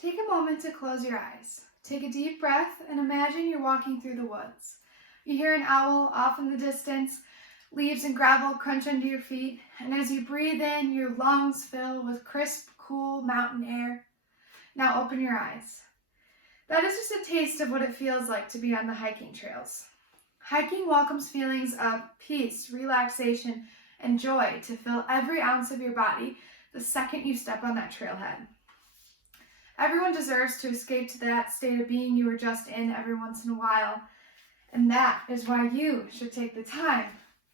Take a moment to close your eyes. Take a deep breath and imagine you're walking through the woods. You hear an owl off in the distance, leaves and gravel crunch under your feet, and as you breathe in, your lungs fill with crisp, cool mountain air. Now open your eyes. That is just a taste of what it feels like to be on the hiking trails. Hiking welcomes feelings of peace, relaxation, and joy to fill every ounce of your body the second you step on that trailhead. Everyone deserves to escape to that state of being you were just in every once in a while, and that is why you should take the time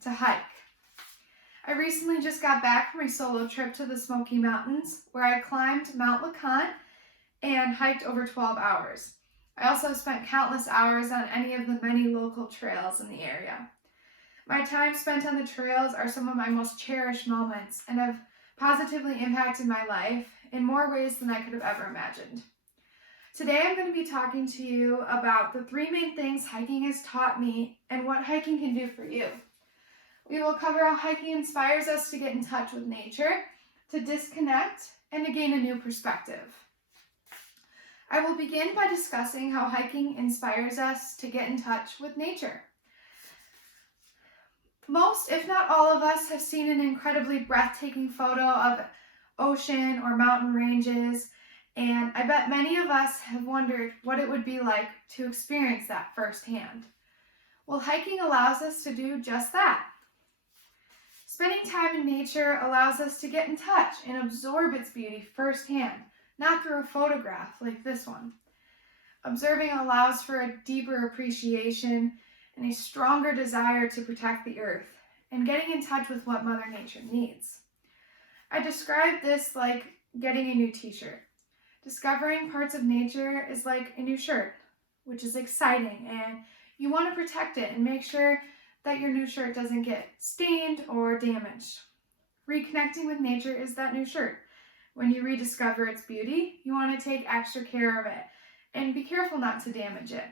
to hike. I recently just got back from a solo trip to the Smoky Mountains where I climbed Mount LeConte and hiked over 12 hours. I also spent countless hours on any of the many local trails in the area. My time spent on the trails are some of my most cherished moments and have positively impacted my life in more ways than I could have ever imagined. Today I'm going to be talking to you about the 3 main things hiking has taught me and what hiking can do for you. We will cover how hiking inspires us to get in touch with nature, to disconnect, and to gain a new perspective. I will begin by discussing how hiking inspires us to get in touch with nature. Most, if not all of us, have seen an incredibly breathtaking photo of ocean or mountain ranges, and I bet many of us have wondered what it would be like to experience that firsthand. Well, hiking allows us to do just that. Spending time in nature allows us to get in touch and absorb its beauty firsthand, not through a photograph like this one. Observing allows for a deeper appreciation and a stronger desire to protect the earth and getting in touch with what Mother Nature needs. I describe this like getting a new t-shirt. Discovering parts of nature is like a new shirt, which is exciting, and you want to protect it and make sure that your new shirt doesn't get stained or damaged. Reconnecting with nature is that new shirt. When you rediscover its beauty, you want to take extra care of it and be careful not to damage it.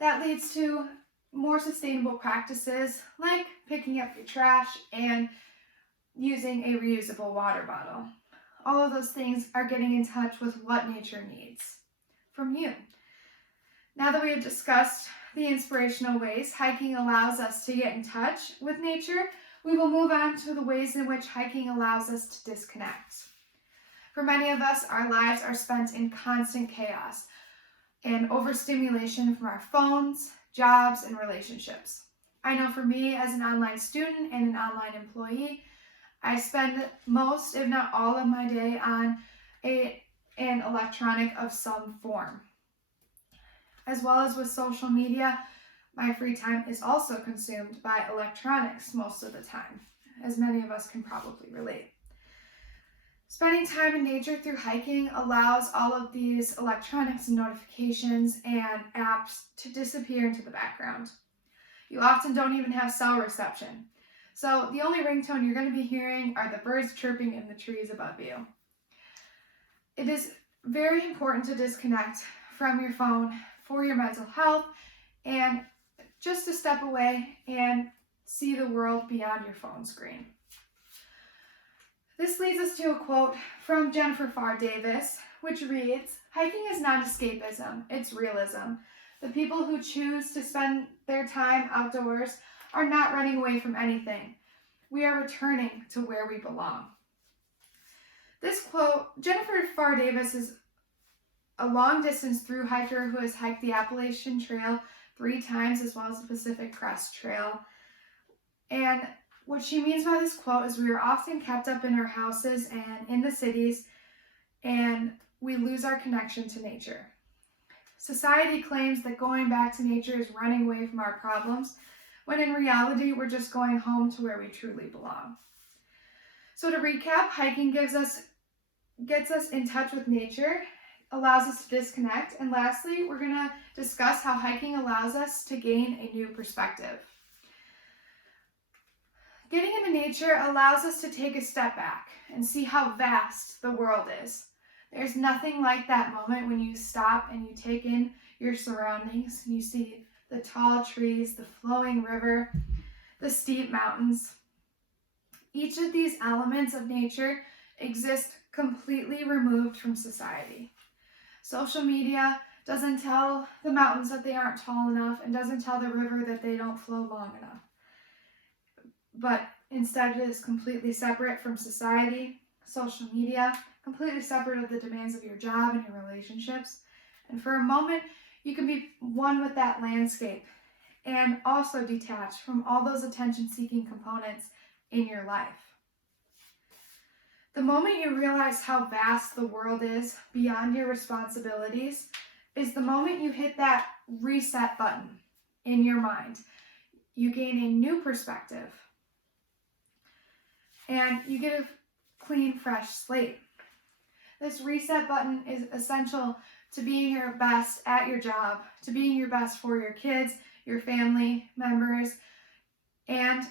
That leads to more sustainable practices like picking up your trash and using a reusable water bottle. All of those things are getting in touch with what nature needs from you. Now that we have discussed the inspirational ways hiking allows us to get in touch with nature, we will move on to the ways in which hiking allows us to disconnect. For many of us, our lives are spent in constant chaos and overstimulation from our phones, jobs, and relationships. I know for me, as an online student and an online employee, I spend most, if not all, of my day on an electronic of some form. As well as with social media, my free time is also consumed by electronics most of the time, as many of us can probably relate. Spending time in nature through hiking allows all of these electronics and notifications and apps to disappear into the background. You often don't even have cell reception. So the only ringtone you're going to be hearing are the birds chirping in the trees above you. It is very important to disconnect from your phone for your mental health and just to step away and see the world beyond your phone screen. This leads us to a quote from Jennifer Farr Davis, which reads, "Hiking is not escapism, it's realism. The people who choose to spend their time outdoors are not running away from anything. We are returning to where we belong." This quote, Jennifer Farr Davis is a long-distance through hiker who has hiked the Appalachian Trail 3 times as well as the Pacific Crest Trail. And what she means by this quote is we are often kept up in our houses and in the cities, and we lose our connection to nature. Society claims that going back to nature is running away from our problems, when in reality, we're just going home to where we truly belong. So to recap, hiking gets us in touch with nature, allows us to disconnect, and lastly, we're going to discuss how hiking allows us to gain a new perspective. Getting into nature allows us to take a step back and see how vast the world is. There's nothing like that moment when you stop and you take in your surroundings and you see the tall trees, the flowing river, the steep mountains. Each of these elements of nature exist completely removed from society. Social media doesn't tell the mountains that they aren't tall enough and doesn't tell the river that they don't flow long enough. But instead it is completely separate from society, social media, completely separate of the demands of your job and your relationships. And for a moment, you can be one with that landscape and also detached from all those attention-seeking components in your life. The moment you realize how vast the world is beyond your responsibilities is the moment you hit that reset button in your mind. You gain a new perspective and you get a clean, fresh slate. This reset button is essential to being your best at your job, to being your best for your kids, your family members, and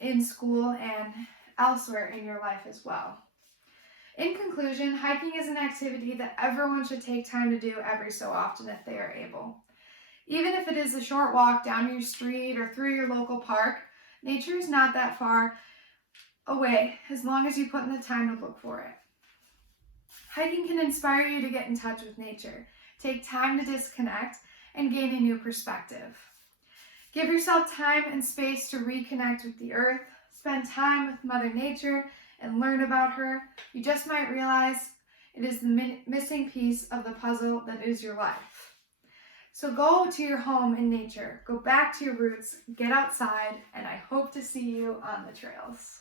in school and elsewhere in your life as well. In conclusion, hiking is an activity that everyone should take time to do every so often if they are able. Even if it is a short walk down your street or through your local park, nature is not that far away as long as you put in the time to look for it. Hiking can inspire you to get in touch with nature, take time to disconnect, and gain a new perspective. Give yourself time and space to reconnect with the earth, spend time with Mother Nature, and learn about her. You just might realize it is the missing piece of the puzzle that is your life. So go to your home in nature, go back to your roots, get outside, and I hope to see you on the trails.